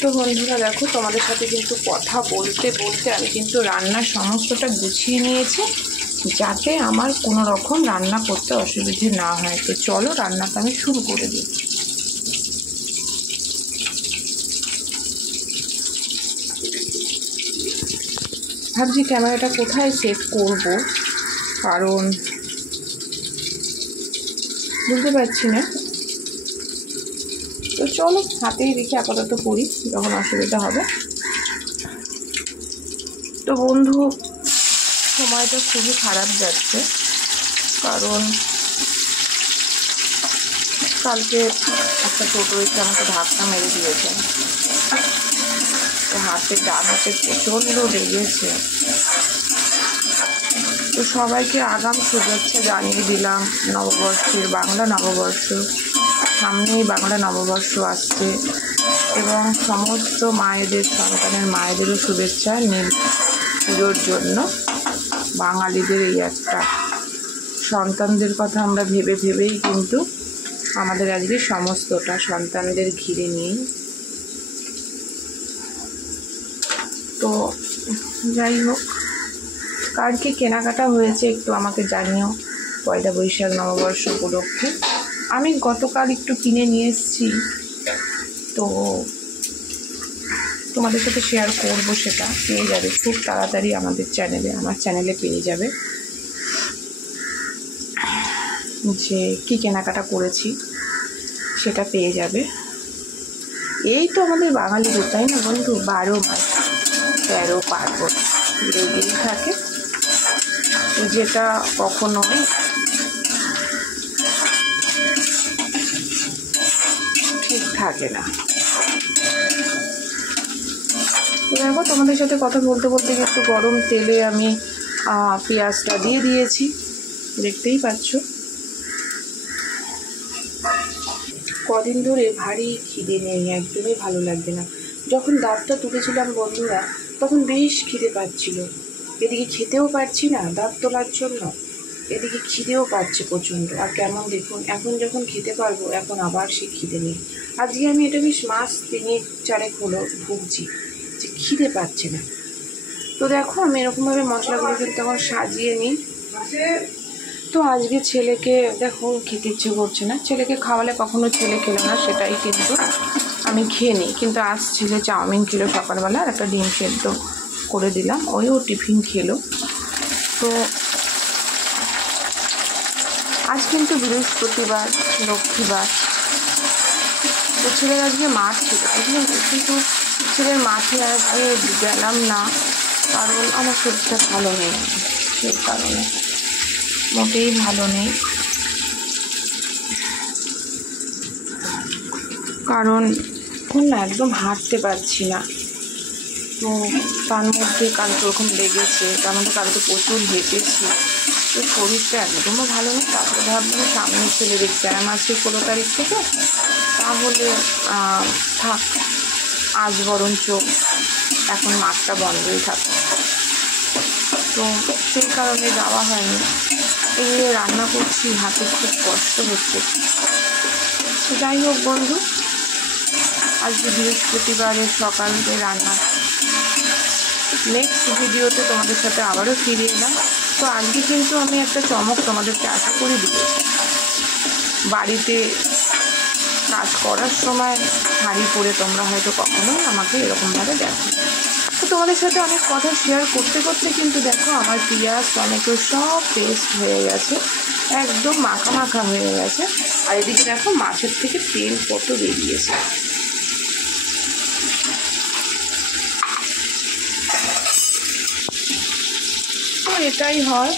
তো বন্ধুরা দেখো, তোমাদের সাথে কিন্তু কথা বলতে বলতে আমি কিন্তু রান্নার সমস্তটা গুছিয়ে নিয়েছি, যাতে আমার কোনো রকম রান্না করতে অসুবিধে না হয়। তো চলো রান্নাটা আমি শুরু করে দিই। ভাবছি ক্যামেরাটা কোথায় সেট করব, কারণ বুঝতে পারছি না। তো চলো হাতেই রেখে আপাতত করি, যখন অসুবিধা হবে। তো বন্ধু, সময়টা খুবই খারাপ যাচ্ছে, কারণ কালকে একটা টোটো এসে আমাকে ধাক্কা মেরে দিয়েছে। হাতে, ডান হাতে প্রচণ্ড লেগেছে। তো সবাইকে আগাম শুভেচ্ছা জানিয়ে দিলাম নববর্ষের, বাংলা নববর্ষ। সামনেই বাংলা নববর্ষ আসছে, এবং সমস্ত মায়েদের, সন্তানের মায়েদেরও শুভেচ্ছা নীল পুজোর জন্য। বাঙালিদের এই একটা সন্তানদের কথা আমরা ভেবে ভেবেই কিন্তু আমাদের আজকে সমস্তটা সন্তানদের ঘিরে নিয়ে। তো যাই হোক, কার কি কেনাকাটা হয়েছে একটু আমাকে জানিও পয়লা বৈশাখ নববর্ষ উপলক্ষে। আমি গতকাল একটু কিনে নিয়ে এসেছি, তো তোমাদের সাথে শেয়ার করব। সেটা পেয়ে যাবে খুব তাড়াতাড়ি আমাদের চ্যানেলে, আমার চ্যানেলে পেয়ে যাবে যে কী কেনাকাটা করেছি, সেটা পেয়ে যাবে। এই তো আমাদের বাঙালিদের, তাই না বন্ধু, 12 মাস 13 পার্বণ লেগেই থাকে, যেটা কখনোই ঠিক থাকে না। তো দেখো, তোমাদের সাথে কথা বলতে বলতে একটু গরম তেলে আমি পেঁয়াজটা দিয়ে দিয়েছি, দেখতেই পাচ্ছ। কদিন ধরে ভারী খিদে নেই, একদমই ভালো লাগবে না। যখন দাঁতটা তুলেছিলাম বন্ধুরা, তখন বেশ খিদে পাচ্ছিল। এদিকে খেতেও পারছি না দাঁত তোলার জন্য, এদিকে খিদেও পাচ্ছে প্রচণ্ড। আর কেমন দেখুন, এখন যখন খেতে পারবো, এখন আবার সে খিদে নেই। আজকে আমি এটা বেশ মাস 3-4 হলো ভুগছি যে খিদে পাচ্ছে না। তো দেখো, আমি এরকমভাবে মশলাগুলো কিন্তু তখন সাজিয়ে নিই। তো আজকে ছেলেকে দেখো খেতে ইচ্ছে করছে না, ছেলেকে খাওয়ালে কখনো ছেলে খেলো না, সেটাই কিন্তু আমি খেয়ে নিই। কিন্তু আজ ছেলে চাউমিন খেলো সকালবেলা, আর একটা ডিম সেদ্ধ করে দিলাম, ওইও টিফিন খেলো। তো আজ কিন্তু বৃহস্পতিবার, লক্ষ্মীবার, তো ছেলের আজকে মাঠ ছিল, কিন্তু ছেলের মাঠে আজকে গেলাম না, কারণ আমার শরীরটা ভালো নেই। সেই কারণে মোটেই ভালো নেই, কারণ এখন না একদম হাঁটতে পারছি না। তো তার মধ্যে কালকে ওরকম লেগেছে, তার মধ্যে কালকে প্রচুর হেঁটেছি, তো শরীরটা একদমও ভালো নেই। তারপরে ভাবলাম সামনে ছেলের এক্সাম আছে 16 তারিখ থেকে, তাহলে থাক, আজ বরঞ্চ এখন মাঠটা বন্ধই থাকে। তো সেই কারণে যাওয়া হয়নি। এই রান্না করছি, হাতে খুব কষ্ট হচ্ছে। তো যাই হোক বন্ধু, আজকে বৃহস্পতিবারের সকালে রান্না, নেক্সট ভিডিওতে তোমাদের সাথে আবারও ফিরে এলাম। তো আজকে কিন্তু আমি একটা চমক তোমাদেরকে আশা করি দিয়েছি। বাড়িতে কাজ করার সময় শাড়ি পরে তোমরা হয়তো কখনোই আমাকে এরকমভাবে দেখো। তো তোমাদের সাথে অনেক কথা শেয়ার করতে করতে কিন্তু দেখো আমার পেঁয়াজ, টমেটো সব পেস্ট হয়ে গেছে, একদম মাখা মাখা হয়ে গেছে। আর এদিকে দেখো মাছের থেকে তেল কত বেরিয়েছে। তো এটাই হয়,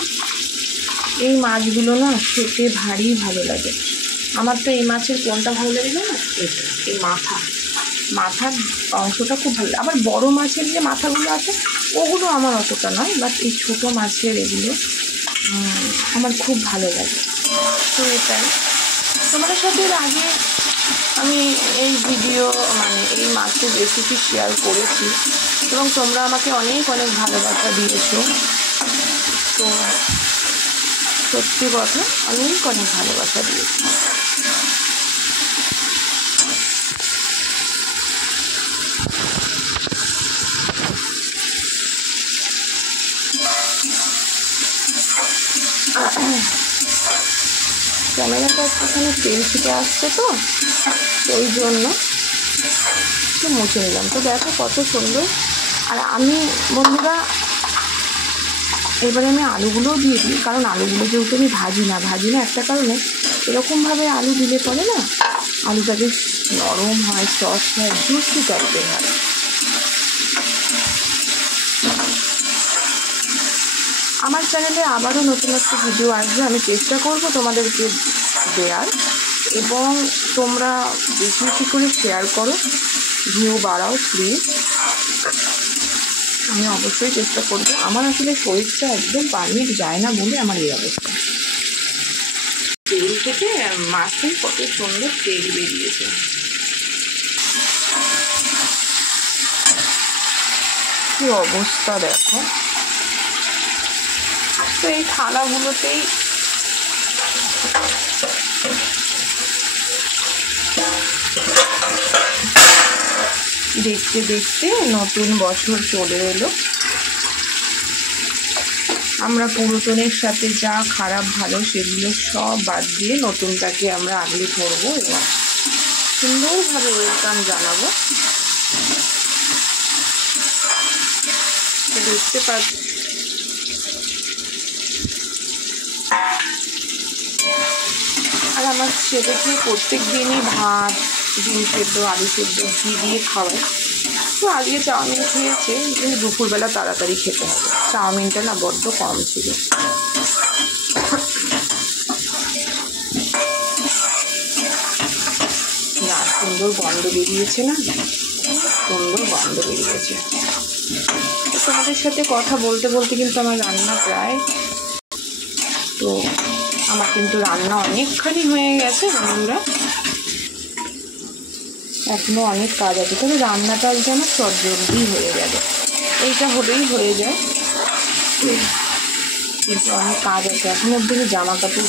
এই মাছগুলো না খেতে ভারী ভালো লাগে। আমার তো এই মাছের কোনটা ভালো লাগে না, এটা এই মাথার অংশটা খুব ভালো। আবার বড় মাছের যে মাথাগুলো আছে ওগুলো আমার অতটা নয়, বাট এই ছোটো মাছের এগুলো আমার খুব ভালো লাগে। তো এটাই তোমাদের সাথে আগে আমি এই ভিডিও, মানে এই মাছের রেসিপি শেয়ার করেছি, এবং তোমরা আমাকে অনেক অনেক ভালোবাসা দিয়েছো। তো সত্যি কথা, অনেক অনেক ভালোবাসা দিয়েছো। হালকা একটুখানি তেল ছিটে আসছে, তো ওই জন্য একটু মুছে নিলাম। তো দেখো কত সুন্দর। আর আমি বন্ধুরা এবারে আমি আলুগুলোও দিয়ে দিই, কারণ আলুগুলো যেহেতু আমি ভাজি না একটা কারণে, এরকমভাবে আলু দিলে পরে না আলুটা বেশ নরম হয়, সফট হয়, জুসি টাইপের হয়। আমার চ্যানেলে আবারও নতুন একটা ভিডিও আসবে, আমি চেষ্টা করব তোমাদেরকে দেওয়ার, এবং তোমরা বেশি বেশি করে শেয়ার করো, ভিউ বাড়াও প্লিজ। আমি অবশ্যই চেষ্টা করব। আমার আসলে শরীরটা একদম পারমিট যায় না বলে আমার এই অবস্থা। তেল থেকে মাছের কত সুন্দর তেল বেরিয়েছে। কি অবস্থা দেখো। তো এই থালাগুলোতেই দেখতে দেখতে নতুন বছর চলে এলো। আমরা পুরাতনের সাথে যা খারাপ ভালো সেগুলো সব বাদ দিয়ে নতুনটাকে আমরা আগলে ধরবো এবং সুন্দরভাবে ওয়েলকাম জানাবো। দেখতে পাচ্ছি আর আমার ছেলেকে প্রত্যেক দিনই ভাত, ডিম সেদ্ধ, আলু সেদ্ধ, ঘি দিয়ে খাওয়াই। তো আজকে চাউমিন খেয়েছে, কিন্তু দুপুরবেলা তাড়াতাড়ি খেতে হবে। চাউমিনটা না বড্ড কম ছিল। না সুন্দর গন্ধ বেরিয়েছে, না সুন্দর গন্ধ বেরিয়েছে। তোমাদের সাথে কথা বলতে বলতে কিন্তু আমার রান্না প্রায়, তো আমার কিন্তু রান্না অনেকখানি হয়ে গেছে বন্ধুরা, এখনও অনেক কাজ আছে। তবে রান্নাটা যেন চট জলদি হয়ে যাবে, এইটা হলেই হয়ে যায়, কিন্তু অনেক কাজ আছে। এখন অব্দি জামা কাপড়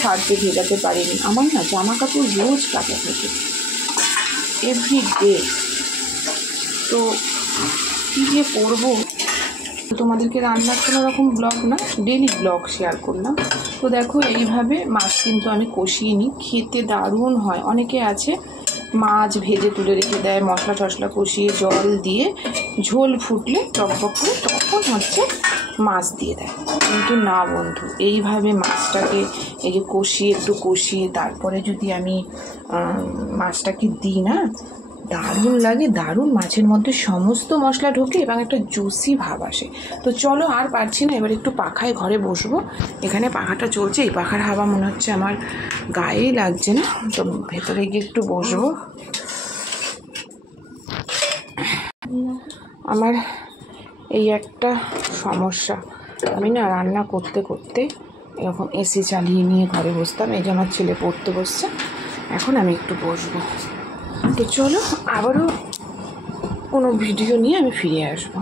ছাড়তে ভেজাতে পারিনি। আমার না জামা কাপড় রোজ কাটা থাকে, এভরিডে। তো কী যে করবো, তোমাদেরকে রান্নার কোনো রকম ব্লগ না, ডেলি ব্লগ শেয়ার করলাম। তো দেখো এইভাবে মাছ কিন্তু আমি কষিয়ে নিই, খেতে দারুণ হয়। অনেকে আছে মাছ ভেজে তুলে রেখে দেয়, মশলা টশলা কষিয়ে জল দিয়ে ঝোল ফুটলে টকবক করে তখন হচ্ছে মাছ দিয়ে দেয়, কিন্তু না বন্ধু, এইভাবে মাছটাকে এই যে একটু কষিয়ে তারপরে যদি আমি মাছটাকে দিই না, দারুণ লাগে, দারুণ। মাছের মধ্যে সমস্ত মশলা ঢোকে এবং একটা জুসি ভাব আসে। তো চলো আর পারছি না, এবার একটু পাখায় ঘরে বসবো। এখানে পাখাটা চলছে, এই পাখার হাওয়া মনে হচ্ছে আমার গায়েই লাগছে না, তো ভেতরে গিয়ে একটু বসবো। আমার এই একটা সমস্যা, আমি না রান্না করতে করতে এরকম এসি চালিয়ে নিয়ে ঘরে বসতাম। এই যে আমার ছেলে পড়তে বসছে, এখন আমি একটু বসবো। তো চলো আবারও কোনো ভিডিও নিয়ে আমি ফিরে আসবো।